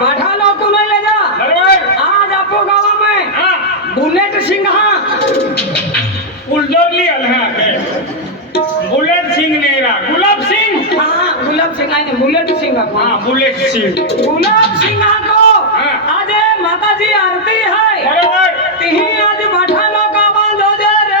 बैठा लो तू नहीं ले जा। आज आपको गाँव में बुलेट सिंहा बुलडोजली आला है बुलेट सिंह नेरा गुलाब सिंह। हाँ गुलाब सिंह आए बुलेट सिंहा को हाँ बुलेट सिंह। गुलाब सिंहा को हाँ। आज माता जी आरती है। तिही आज बैठा लो का बाँध हो जा रे।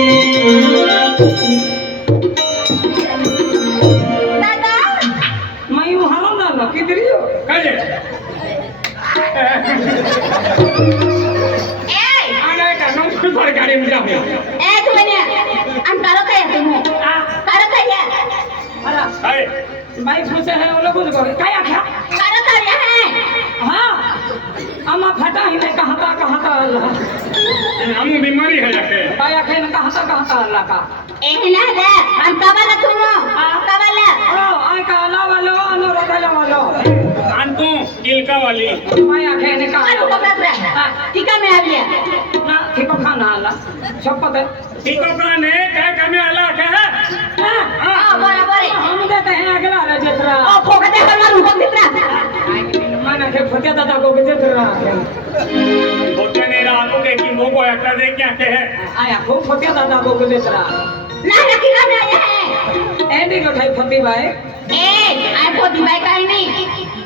ही हो काजे आना का नंबर पर गाड़ी में जाओ अरे हाय भाई पूछे है वो लोग कुछ बोले क्या आख्या हाँ अम्मा फटा ही नहीं कहाँ का कहाँ का अल्लाह हम बीमारी है जाके क्या आखे न कहाँ का कहाँ का अल्लाह का ओ आय का अल्लाह वालो। अनुरोध वालो अंतु गिलका वाली मैं आखे न कहाँ ना ठीक खाना अल्लाह सब पता ठीक प्राण है क्या कमे आला के है? हम देते हैं अगला रजतरा मैंने के फतिया दादा को के जतरा। बोटे ने रात के कि को एकटा देख क्या के है। आया खूब फतिया दादा को के जतरा एंडी को ठाई फती भाई। अम्मा ना पी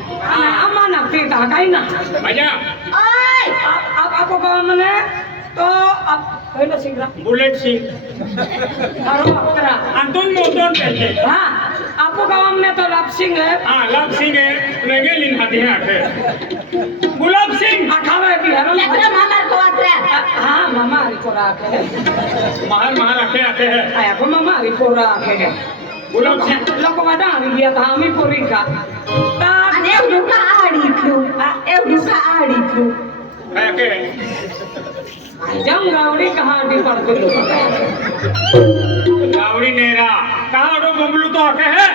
कहा कहीं ना भैया आप आप आपको कहा मैंने तो आप पहले सीख रहा बुलेट सिंह अरे तेरा अंतुन मोटन कहते हाँ आपको कहा हमने तो लाभ सिंह है हां लाभ सिंह है लगे लिन हाथी है आके गुलाब सिंह अखावे भी है हाँ मामा हरी को राखे है महर महर आके आते हैं आया को मामा हरी को राखे है गुलाब सिंह लोग बता नहीं दिया था हमें पूरी का ता है के जम गावड़ी कहाँ डी पड़ गई गावड़ी नेरा. कहाँ डो बबलू तो आके है?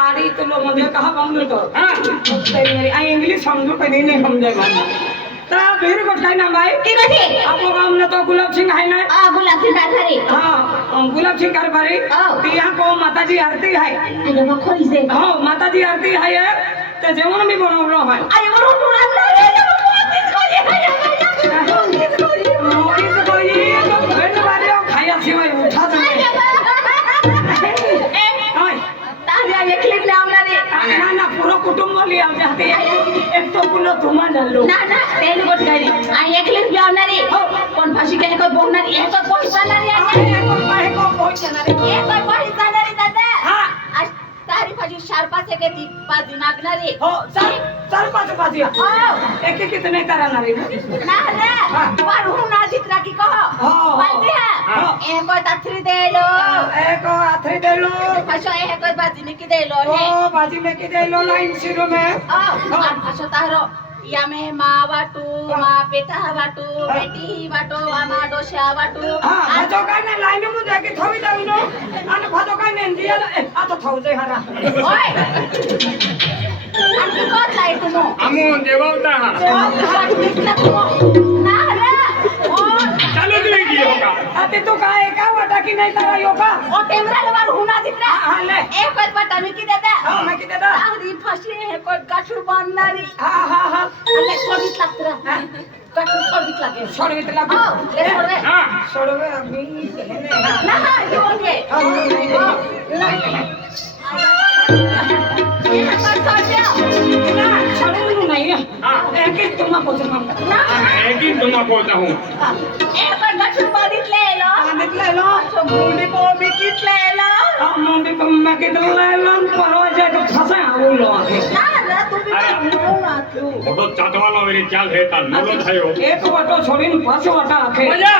आड़ी तो लोग मुझे कहा बंगलू तो? हाँ. तेरी मेरी आई इंग्लिश समझो कहीं नहीं समझे मैं फिर कुछ कहना भाई आपको काम ने? तो गुलाब सिंह है ना हाँ गुलाब सिंह कर भरी हाँ। तो यहाँ को माता जी आरती है हाँ माता जी आरती है ये तो जेवन भी बनवलो है मोहित कोई तो भेट बारे खाया सिवाय उठा दे ओय ना ना पूरा कुटुंब लिया जाते एक तो पुलो तुमा डालो कोण भाषी काय कोण बोलणार हे कोण पोहोचणार अरे को पाहे को पहुंच जाना रे हे कोण पोहोचणार दादा हाँ आज तारी भाजी चार पाच एक ती पाच मागणार आहे हो चल चल पाच पाच हो एक एक कितने कराना रे ना रे वाढून ना चित्रा की कह हो. माहिती हो. हा ए कोण तात्री देलो एक आथरी देलो भाषा हे कोण भाजी निकी देलो हे ओ बाजी लेके देलो लाइन सिरो में ओ भाषा तारो ಯಮೆ ಮಾವಟು ಮಾ ಪಿತ ವಟು ಬೆಟಿ ವಟು ಅಮಾಡೋ ಶಾವಟು ಭಜಕಾನೆ ಲೈನ್ ಮುಂದೆ ಹಾಕಿ ಥವಿದವಿನು ನಾನು ಭಜಕಾನೆ ಎಂದಿಯಲ್ಲ ಅತ ಥೌದೆ ಹರ ಓಯ್ ಅನ್ಕೋತ ಲೈಟ್ ಮೋ ಅಮೋ ದೇವತಾ ದೇವತಾ ಕಿತ್ತ તે તું કા એકા વટાકી નહીં તારા યોગા ઓ કેમેરા લવાર હું ના દીકરા હા લે. એક વાત બતા મી કી દેતા હા મે કી દેતા તારી ફસી હે કોઈ ગાઠું બાંધનારી. હા હા હા. એટલે સોડિત લાગતરા ગાઠું સોડિત લાગે. સોડિત લાગે. હા સોડવે હા. સોડવે અભી ના हा. एक एक तुम्हा पोचन ना एक ही तुम बोलता हूं हे कोण गाठूर बांधितलेलो सांगितलं लो मुंडी बोबी कितलेलो मुंडी पण किती लायलो परवा जाय फसा आवलो ना रे तुम्ही अरे. म्हणून आतू बहुत चाटवाला मेरी चाल है ता नलो थायो एक वाटो छोडीन पाच वाटा आखे भैया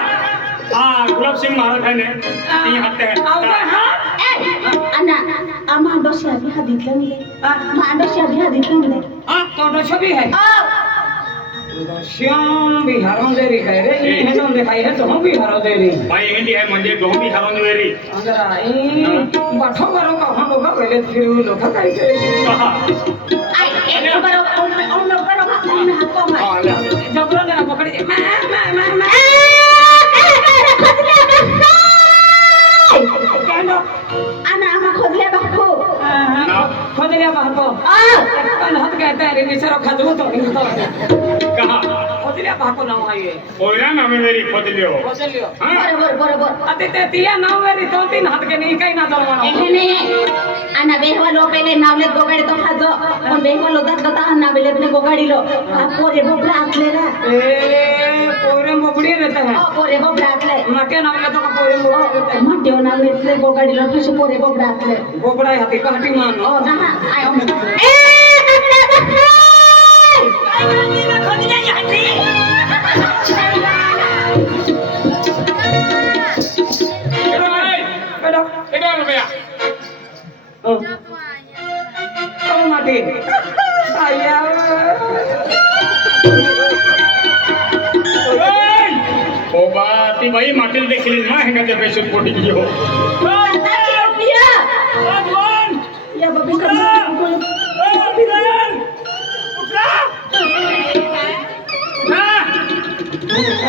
हां गुलाब શ્યામ બી હારો દેરી કહે રે ઈ હે નમ દેખાય હે તો હું બી હારો દેરી ભાઈ એની હે મંજે ગો બી હારો દેરી અંદરા ઈ બઠો બરો કો હમ કો પહેલે ફિર હું લો ખાઈ છે આઈ એક બરો ઓન ઓન બરો ઓન હકો હા જબરો ને પકડી મા મા મા મા আনা আমা খোঁজলে বাপু খোঁজলে বাপু এখন হত গাতে রে নিচে রখা দেবো তো ओन ओन लो बरो ओन हात को हा, मार आल्या. जबरो ने पकड़ी मैं मैं मैं मैं कहलो अण्णा आम्हा खोदल्या बापू खोद लिया बाहर को ओ कल हद कहते हैं रे बिचारा खजू तो नहीं तो कहा खोद लिया बाहर को नाम है ये कोयरा नामे वेरी खोदली हो खोद लियो हा? बरोबर बरोबर अति ते तिया नाम मेरी तो तीन हाथ के नहीं कहीं ना दरवाना एखेने अण्णा बेहवालो पहिले नावलेत गोगाडी तो खाजो पण बेहवालो जात जाता नावलेत ने गोगाडीलो आ पोरे बोबडा आतलेला ए पोरे मोबड़ी रहते हैं ओ पोरे बोबडा आतले मटे नाम ले तो पोरे मोबड़ी रहते हैं म्हणते नावलेत ने गोगाडीलो ठसे पोरे बोबडा आतले गोबड़ा हाथी पहाटी मान ओ ना आय ओ ए Kamu mati. Ayo, Obat, tiba-tiba mati deh kilin mah hingga terpesut podium.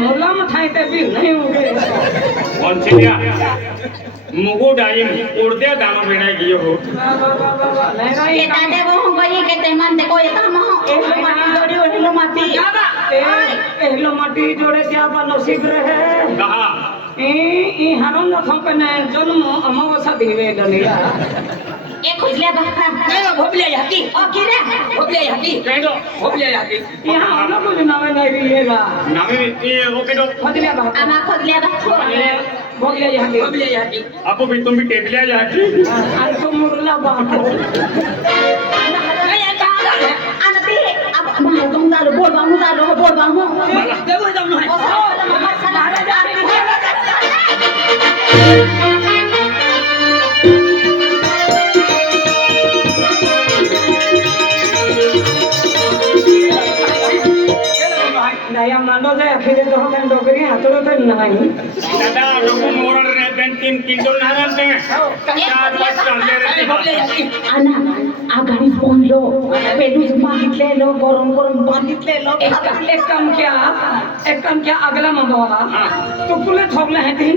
મોલામાં થાય તે બી નહીં ઉગે. કોણ છે મુગો ડાઈ ઉડતે દાણો મેળાઈ ગયો હો. એ દાદે વો હું ગઈ કે તે મન તે કોઈ કામ હો. એલો માટી જોડી ઓલો માટી. દાદા એલો માટી જોડે ત્યાં બા નસીબ રહે. કહા એ એ હરંગ ખંપને જન્મ અમાવસા દીવે દલિયા थंपने जन्म अमावस्या दिवे डलिया ए खुजले बापा भोपलिया याकी ओ किरे भोपलिया याकी केडो भोपलिया याकी यहाँ हम लोग नामे नहीं रहिएगा नामे ए ओके दो भोपलिया बाबा आमा खुजले बापा भोपलिया याकी भोपलिया याकी आपो भी तुम भी टेबलिया जा आणि तो मुरला बाबा आना ते अब मार तुम दालो बोल बामु दालो बोल बामु देव जाऊ ओ साला साला दादा लोगों रे बेन तीन किलो नारन ते चार पाच चालले रे ती पेलूच मागितलेलो गरम गरम बांधितलेलो एक एक काम क्या एक काम क्या अगला मंगवा तो ठोकले हैं तीन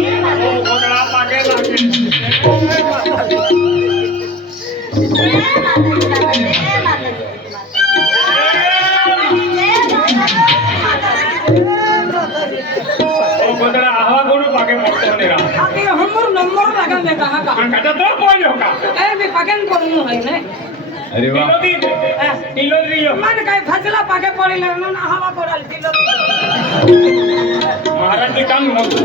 अरे वाह तिलो दियो मन काय फसला पाके पड़ी लगन ना हवा पड़ल तिलो महाराज जी काम मत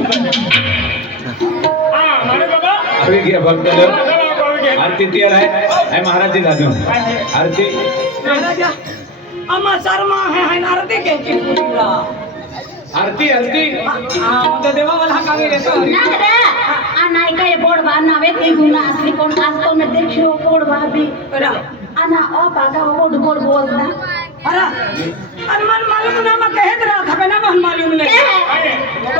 हां हमारे बाबा अभी क्या भक्त लोग आरती ती आहे है महाराज जी दादियूं आरती। अमा शर्मा है है आरती के? के आरती आरती। हाँ तो देवा वाला का भी तो रहता ना रे आ नायिका ये बोर्ड बा ना वे ती गुना असली कौन कोण आजकल में देखियो बोर्ड बा भी अरे। आना ओ बागा ओ बोर्ड बोर्ड बोल ना अरे अनमन मालूम ना मैं कहत तो रहा था ना मन मालूम नहीं।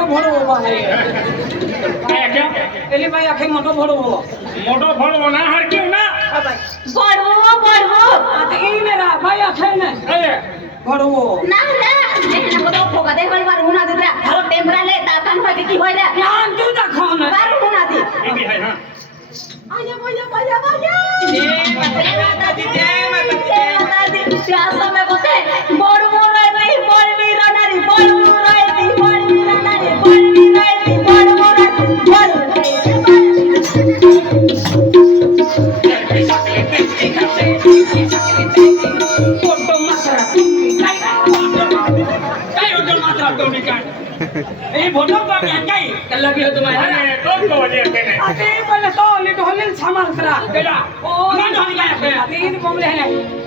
ભણવો ભાઈ એલી ભાઈ આખી મોટો ભણવો મોટો ભણવો ના હરક્યું ના ભણવો ભણવો આ તો ઈ ને રા ભાઈ આખે ને ભણવો ના ના એને બધો ખોગા દે ભણવા હું ના દીધરા હો ટેમરા લે તાકાન હોય કી હોય રે ધ્યાન તું ના ખો ને બારું હું ના દી એલી હાય હા આયા બોલ્યા બોલ્યા બોલ્યા જય માતાજી જય માતાજી જય માતાજી. શ્યામ તમે બોતે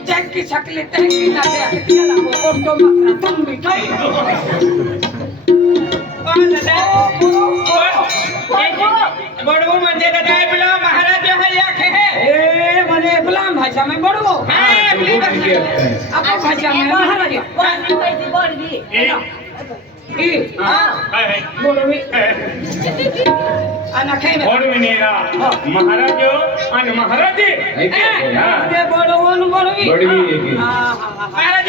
चेक की शकले तक की ना दे चला वो फ़ोटो मात्रा तुम भी काय કોણ દાદા બળવું મંદિર દાદા પેલો મહારાજ હૈયા કે એ મને ભાષામાં બળવો હા પેલી ભાષામાં આપણી ભાષામાં મહારાજ બોલવી બોલવી महाराज बड़वी होय दी बड़वी ये ई हाँ है है बोलो भी है अना खाई में और भी नहीं रहा महाराज आणि महाराजी ऐक आहे. हा. ते बड़ो वन बड़ो भी बड़वी है की. हां हां महाराज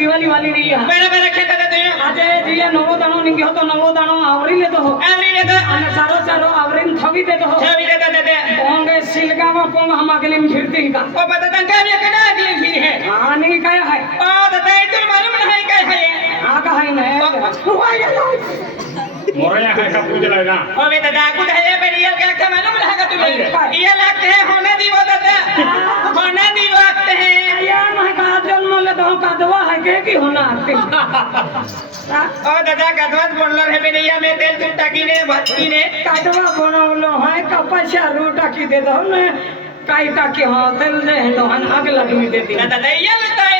દિવાળી વાલી રહી બરાબર ખેતર તે આજે જે નવો દાણો નીકળ્યો તો નવો દાણો આવરી લેતો હો. આવરી લેતો. અને સારો સારો આવરીને થવી દેતો હો. થવી દેતો તે ઓંગે સિલકામાં પોંગ હમ અગલીમ ફિરતી કા. ઓ પતા તન કાય કડા અગલીમ ફિર હે. હા નહીં કાય હે. ઓ તતા ઇતલ માલુમ નહીં કાય હે હા. કાય નહીં मोरया है का पूजला ना ओ बे दादा कुछ है बड़ी क्या क्या मालूम का तुम्हें? ये लगते हैं होने दी वो दादा। होने दी वक्त है। या नाही का जन्मले तो का दवा है के की होना आरती ओ दादा कदवत बोललो रे बेनिया में तेल तू टाकी ने भट्टी ने। काटवा बनवलो है कपाशा रू टाकी दे दो ने काई टाकी हो तेल दे लो हन आग लगवी दे दी। दादा ये लगता है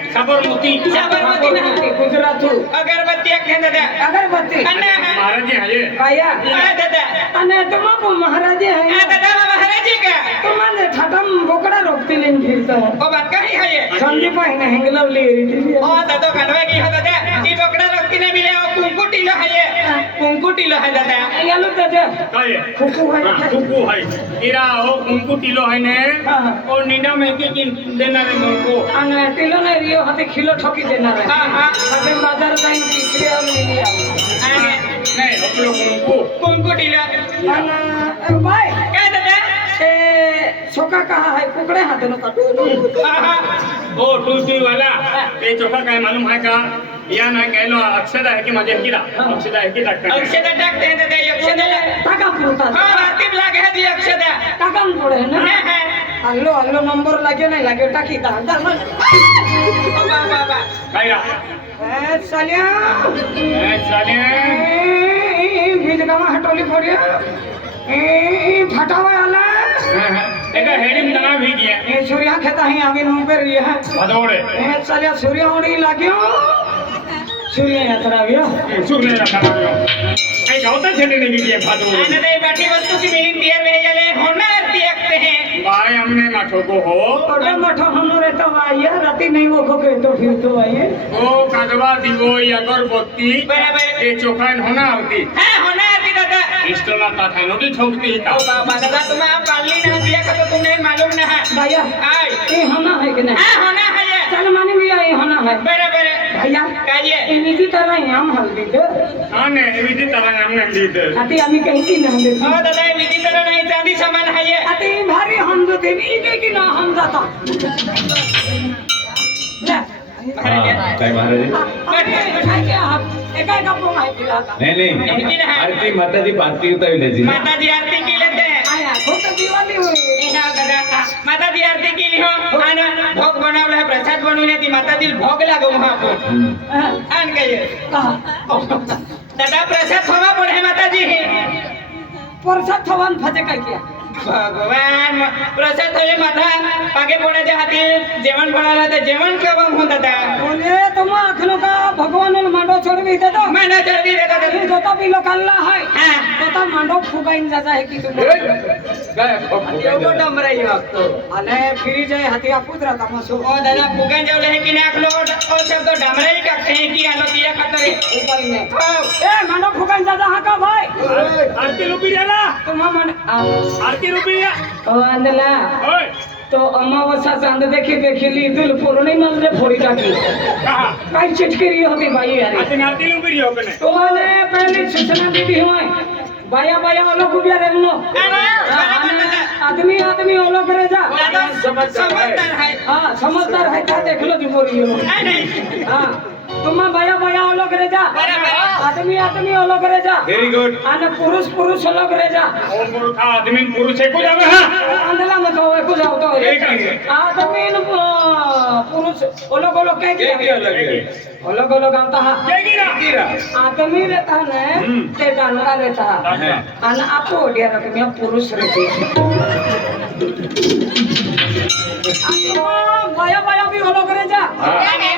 सबरमती साबरमती ना गुजरात। अगरबत्ती है दादा अगरबत्ती। अन्ना महाराज जी है ये। भैया। हाँ दादा अने तुम महाराज हाँ। है दादा महाराज जी का। तुम्हारे ठटम बोकड़ा रोकती लेन फिरता है ओ बात कही है ये। संदी पहिने हेंगलव ले रही ओ दादा कनवे की है दादा ये बकरा रखती ने मिले ओ कुंकू टीलो है ये। कुंकू टीलो है दादा यालो दे काय फुकू है। हाँ, है। इरा हो कुंकू टिलो है ने। हाँ। और निना में के किन देना रे मुनको अने तिलो ने रियो हाथे खिलो ठोकी देना रे हाँ हाँ हाथे बाजार जाइन पिछले और ले लिया आने नहीं अपलो कुंकू कुंकू टीलो अने भाई क्या दादा ए छोका कहा है कुकड़े हाथे नो काटू हाँ हाँ ओ टूटी वाला ये चोखा काय मालूम है का या ना कहलो अक्षदा है कि मज़े किरा अक्षदा है कि है अक्षदा टाकते हैं दादा ये टाका पुरता हाँ आरती ब्लॉक है दी अक्षदा। टाका पड़े ना हाँ हाँ। हल्लो हल्लो नंबर लगे नहीं लगे टाकी दा ओ बा बा बा। कैरा ए सालिया। ए साले ए भिजगावा हटोली पड़िया ए फटावा आला एका हेडिंग ना भी गया ए सूर्या खेता ही आगे नो पर ये है। भदौड़े। ए सालिया सूर्या उड़ी लाग्यो સૂર્યના કરાવ્યો સૂર્યના કરાવ્યો આ ગૌતા છે ને વિડિય ફાદો અને તે બાટી વસ્તુ કી મિનિટ દિયર વે જલે હોનાર દેખતે હે ભાઈ અમને ના ઠોકો હો અરે મઠો હમનો રે તો ભાઈ રાતે નહીં ઓખો કે હોના આવતી હોના. इष्ट ना था था नोटी छोकनी था ओ बाबा दादा तुम आप पाली ना दिया का तो तुमने मालूम ना है भैया आय ये होना है कि नहीं हाँ होना है ये चल माने भैया ये होना है बरे बरे भैया कहिए इनी की तरह हम हल्दी दे हाँ ने इनी की तरह हम ने दी दे अति हम कहती ना हम हाँ दादा इनी की तरह नहीं चांदी सामान है ये अति भारी हम जो देनी इनी की ना हम जाता ले नहीं नहीं आरती माता जी आरती उतारी लेजी माता जी आरती की लेते माता जी आरती केली हो आणि भोग बनवला प्रसाद बनवले ती माताजी भोग लागो मग आपण आणि काय दादा प्रसाद थोडा पण आहे माताजी प्रसाद थोडा फजे काय किया ભગવાન પ્રસાદ થયો માથા પાકે પોડે છે હાથી જેવણ પડાલા હતા જેવણ કેવા હું હતા. ઓલે તમે આખનો કા ભગવાનનો માંડો છોડવી દેતો? માંડો છોડવી દેતો તું જોતો પીલો કલ્લા હોય. હા. તો માંડો ફુગાઈન જાજા હે કીધું ગાય એવો ડમરાઈ વાગતો અને ફરી જાય હાથી આ પુત્રા તમે શું ઓ દાદા ફુગાઈન જાવ લે કે નાખલો ઓ શબ્દ ડમરાઈ કા કહે કે આનો તીયા ખાતરે ઉપર ને એ માંડો ફુગાઈન જાજા હાકા ભાઈ. આરતી રૂપી રેલા તો માં મને આવ. रुपी द्या ओ अंदला होय तो अमावस्या चाँद देखी देखीली इथून पौर्णिमामध्ये फोडी टाकली कहा? काय चिटकिरी होती बाई अरे। आरती आरती रुपी द्या का नाही तुम्हाला पहिली सूचना दिली होय बाया बाया ओलो उभ्या रेवनो आदमी आदमी ओलो करे जा। दादा समजदार आहे हा। समजदार आहे का देखलो जी बोरी येलो नाही नाही। हा। तुम्हा बाया बाया ओलो करे जा. आदमी आदमी ओलो करे जा. व्हेरी गुड आणि पुरुष पुरुष ओलो करे जा. ओम गुरु का आदमी पुरुष एकू जावे हा. अंधला मत एकू जाओ तो. एक ही आदमी न पुरुष ओलो ओलो काय काय किया अलग ओलो ओलो गावता हा. जय गिरा. आदमी रहता है हम्म. ते डांगा रहता है है. आणि आपो ओढ्या रकम्या पुरुष रहते માયા માયા બી હોલો કરે જા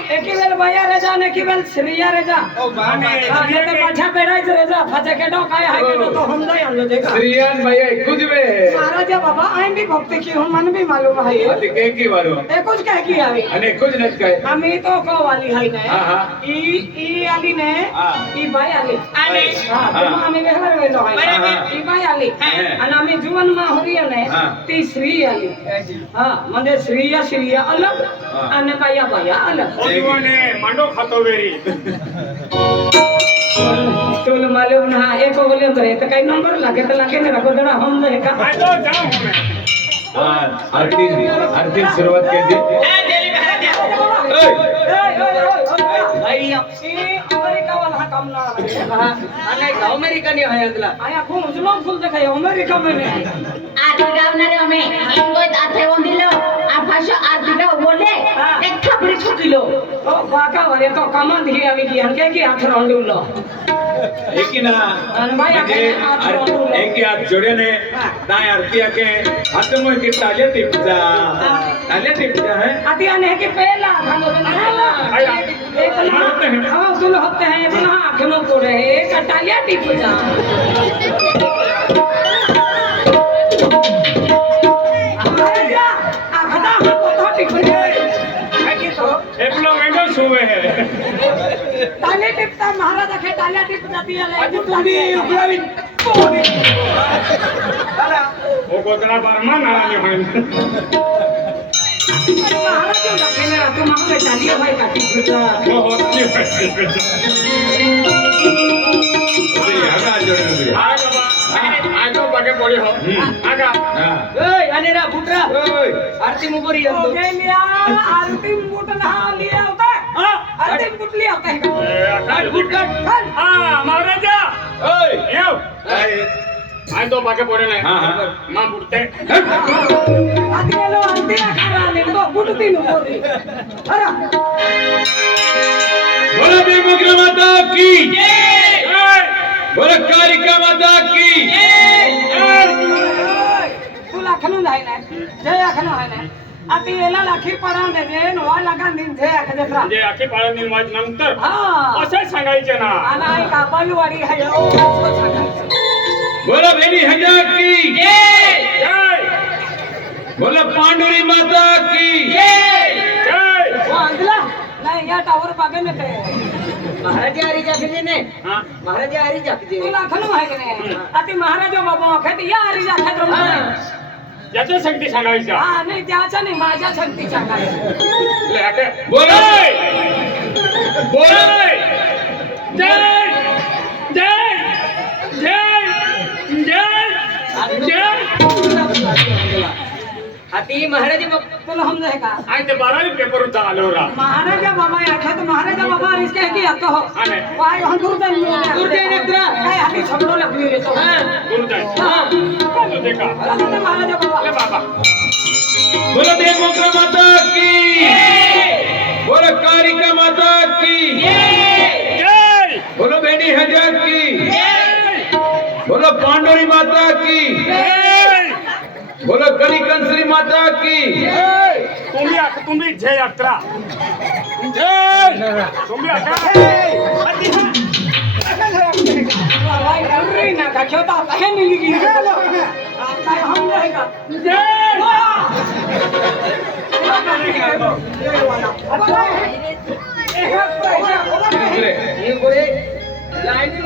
એકી વેલ માયા રે જા ને એકી વેલ શ્રીયા રે જા ઓ બાને એટલે પાછા પેડાઈ જ રે જા ફજે કે નો કાય હાય કે તો હમ નહીં હમ દેખા શ્રીયા માયા એકુ જ વે મારા જે બાબા આઈ બી ભક્તિ કી હું. મને બી માલુમ હાય અને અમે તો માં હોરીએ ને તે શ્રી આલી હા. म्हणजे स्त्रिया स्त्रिया अलग आणि बाया बाया अलग मांडो खातो वेरी तुला मालूम ना एक बोले तर येतं काही नंबर लागे तर लागे ना गोदडा हम जाय का आरती आरती सुरुवात केली अमेरिका नहीं है अगला आया खूब जुलम फूल देखा अमेरिका में અમે કોઈ દાથે વંદીલો આ ભાષો આદિકા બોલે એક થાપડી છોકીલો ઓ બાકા વરે તો કમંદ હી આવી ગયા કે કે હાથ રોંડુલો એકીના અનભાઈ આપણે એક હાથ જોડેને દાય આરતી કે હાથ મોય કે તાલે તી પૂજા તાલે તી પૂજા હે આતી આને કે પહેલા ખાનો પહેલા એક હા સુનો હોતે હે બના આંખ નો તોડે એક તાલે તી પૂજા वेगळं सुवे है टाले टिपता महाराज आखे टालिया टिप जाती है तुम्ही उघडावी ओ गोदरा बर्मा नाराने होईल महाराज जो लखे ना तो महाराज टालिया भाई का टिप जा हो होती हात जोड्याने आय बाबा आय तो बागे पडी हो आगा हा ओय अनेरा पुत्रा ओय आरती मुगोरी हो गए लिया आरती मुट अर्धेक कुठली हो काय? हा महाराजा! येऊ. आणि तो बाकी पोरे नाही. हा, हा. मग बुडते की. बोला कालिका माता की. तुला खणून आहे आहे आती एला लाखी परा दे जे नवा लागा दिन जे आख देत्रा म्हणजे आखी पाळण निर्माण नंतर हा असं सांगायचे ना आणि आई कापालवाडी आहे ओ असं सांगायचं बोला बेनी हजा की जय बोला पांडुरी माता की जय हो अंजला नाही या टावर बागे में ते महाराज आरी जाकजे ने हा महाराज आरी जाकजे तू लाखनो आहे की नाही आती महाराज बाबा खेत या हरी जा खेत रमतो याच्या संगती सांगायच्या हा नाही त्याच्या नाही माझ्या ले, आटे. बोला. बोल रा महाराजा बाबा आठवत महाराजा बाबा इसके की आता हो। हा नाही. वाय हम दूर जाईन दूर जाईन एकदा. काय हाती समजू लागली रे तो। हा. दूर जाय हा. तो देखा। चला ना महाराजा अरे बाबा। बाबा बोलो देवमुद्रा माता की। बोलो कारिका माता की। जय बोलो बेनी हज़रत की। बोलो पांडोरी माता की। जय बोलो कली कंसरी माता की। तुम्ही अक- तुम्ही जय अकरा। जय। तुम्ही अकरा।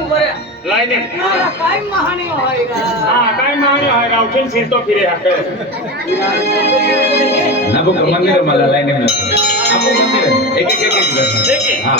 वाय रे লাইনে কাই মাহানি হয় রা হ্যাঁ কাই মাহানি হয় রা উঠেন সির তো ফিরে আসে নাবু মন্দির মালা লাইনে না আপু মন্দির এক এক এক এক হ্যাঁ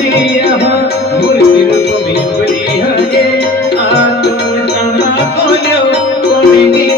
Thank you.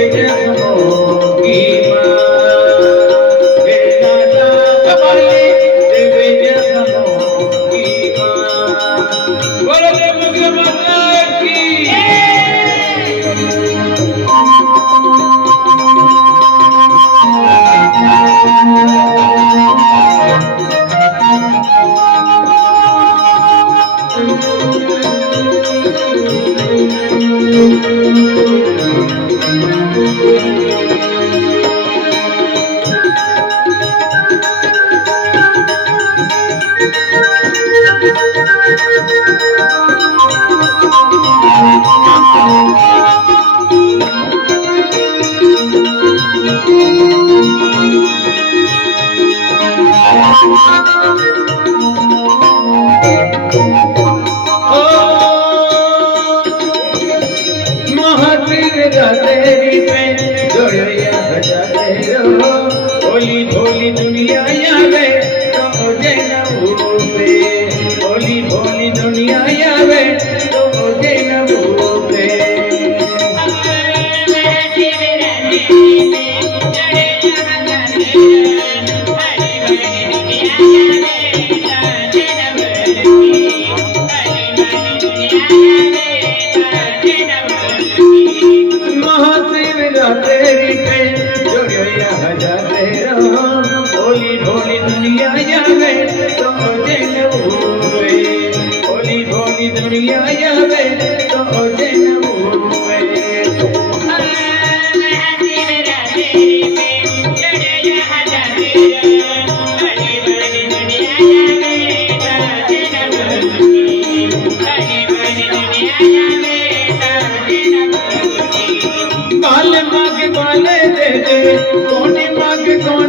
हजरे रहो बोली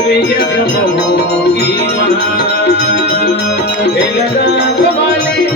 आरती ਜੰਮੋ ਕੀ ਮਹਾਂ ਏਲ ਦਾ ਕੁਮਾਲੀ